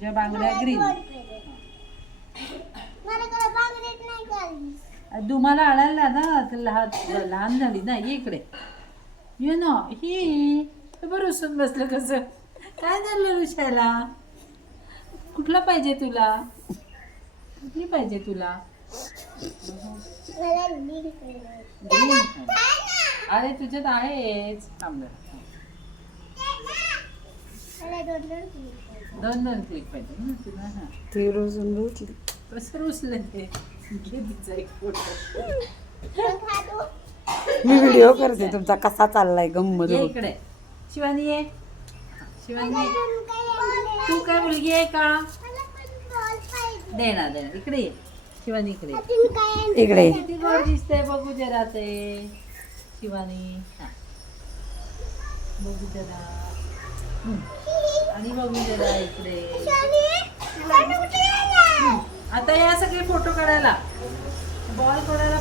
तुझ्या बांगड्या ग्रीन. तुम्हाला आणायला ना लहान झाली ना. ये इकडे ये ना. ही बरं उसून बसलं कसं. काय झालं ऋषाला? कुठला पाहिजे तुला? कुठली पाहिजे तुला? अरे तुझ्यात आहेच. थांब दोन दोन क्लिक पाहिजे ना तुला. हा ती रुसून रुसली. कसं रुसलं ते. घे तिचा एक फोटो. मी व्हिडिओ करते तुमचा कसा चाललाय गंमत. ये इकडे शिवानी ये. शिवानी तू काय मुलगी आहे का? देणार देणार. इकडे ये शिवानी. इकडे इकडे किती गोड दिसतंय बघू जरा ते. शिवानी हा बघू जरा. आणि बघू जरा इकडे. आता या सगळे फोटो काढायला बॉल काढायला